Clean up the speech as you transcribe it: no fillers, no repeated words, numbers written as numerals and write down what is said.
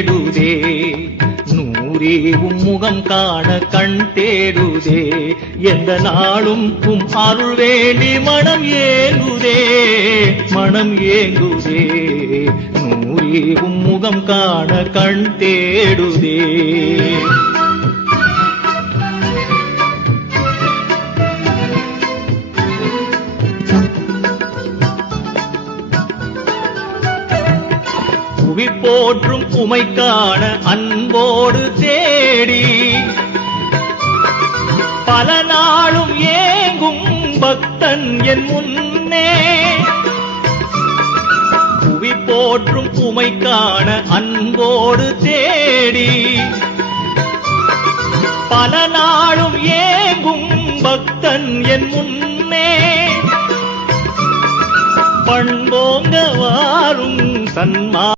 தேடுதே நூறே முகம் காண கண் தேடுதே எந்த நாளும் அருள் வேண்டி மனம் ஏங்குதே மனம் ஏங்குதே நூறே முகம் காண கண் தேடுதே புவி போற்றும் உமைக்கான அன்போடு தேடி பல நாளும் ஏங்கும் பக்தன் என் முன்னே புவி போற்றும் உமைக்கான அன்போடு தேடி பல நாளும் ஏங்கும் பக்தன் என் முன்னே பண்போங்க வாரும் சன்மா